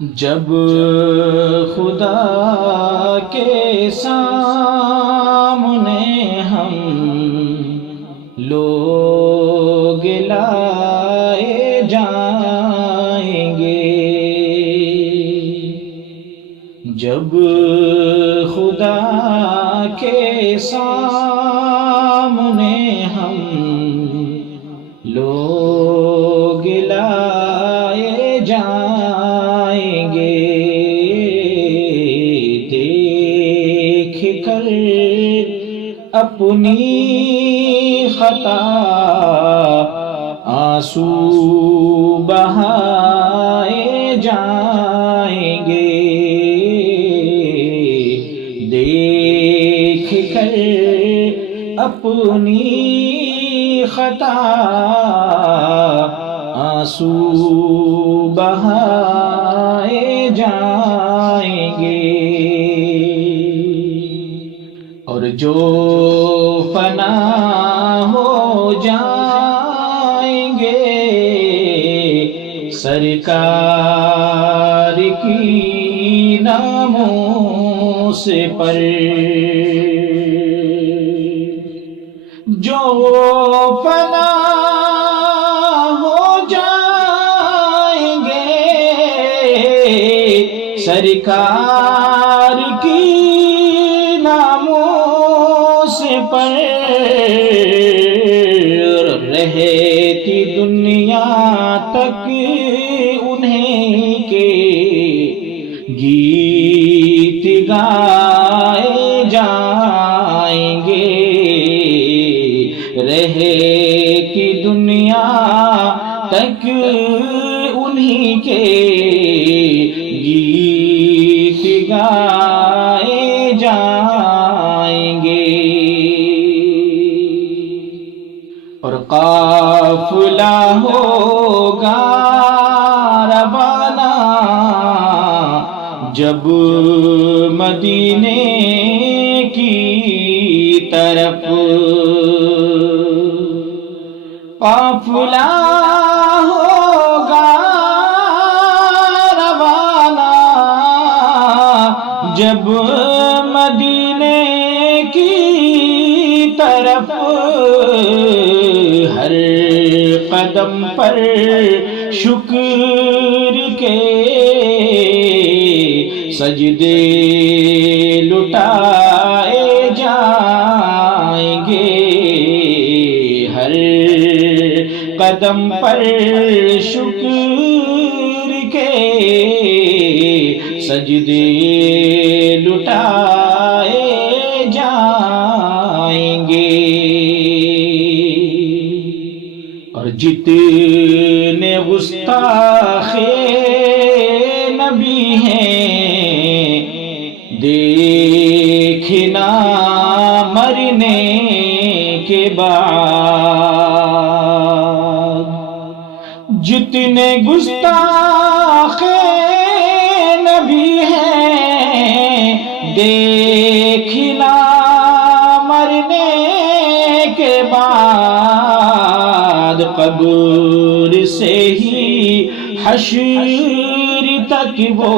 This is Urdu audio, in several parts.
جب خدا کے سامنے ہم لوگ لائے جائیں گے، جب خدا کے سامنے ہم لوگ لائے جائیں گے، دیکھ کر اپنی خطا آنسو بہائے جائیں گے، دیکھ کر اپنی خطا آنسو بہائے جائیں گے، اور جو فنا ہو جائیں گے سرکار کی ناموس پر، جو فنا ہو جائیں گے سرکار کی ناموس پر، رہتی دنیا تک انہیں کے گیت گائے جائیں گے، رہتی دنیا تک انہیں کے گیت گائے جائیں گے، اور قافلہ ہوگا روانہ جب مدینے کی طرف، قافلہ ہوگا روانہ جب مدینے کی طرف، ہر قدم پر شکر کے سجدے لٹائے جائیں گے، ہر قدم پر شکر کے سجدے لٹائے جائیں گے، اور جتنے گستاخ نبی ہیں دیکھنا مرنے کے بعد، جتنے گستاخ نبی ہیں دیکھنا مرنے کے بعد، قبر سے ہی حشر تک وہ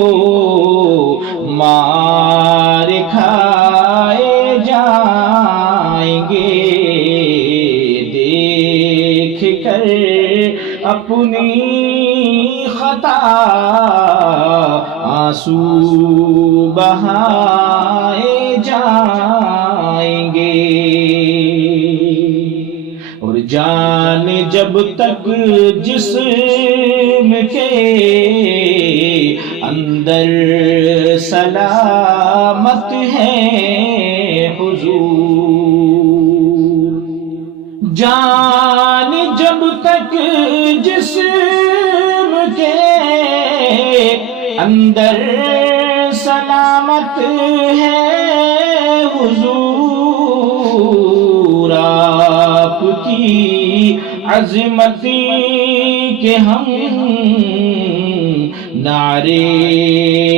مار کھائے جائیں گے، دیکھ کر اپنی خطا آنسو بہائے جائیں گے، اور جان جب تک جسم کے اندر سلامت ہے حضور، جان جب تک جسم کے اندر سلامت ہے حضور، آپ کی عظمت کے ہم نعرے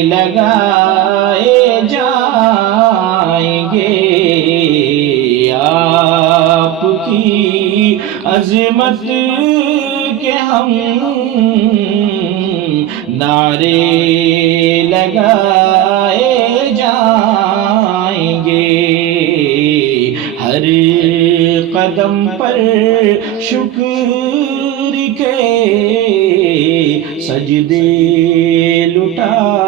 لگائے جائیں گے، آپ کی عظمت کے ہم نعرے لگائے جائیں گے، ہر قدم پر شکر کے سجدے لٹائیں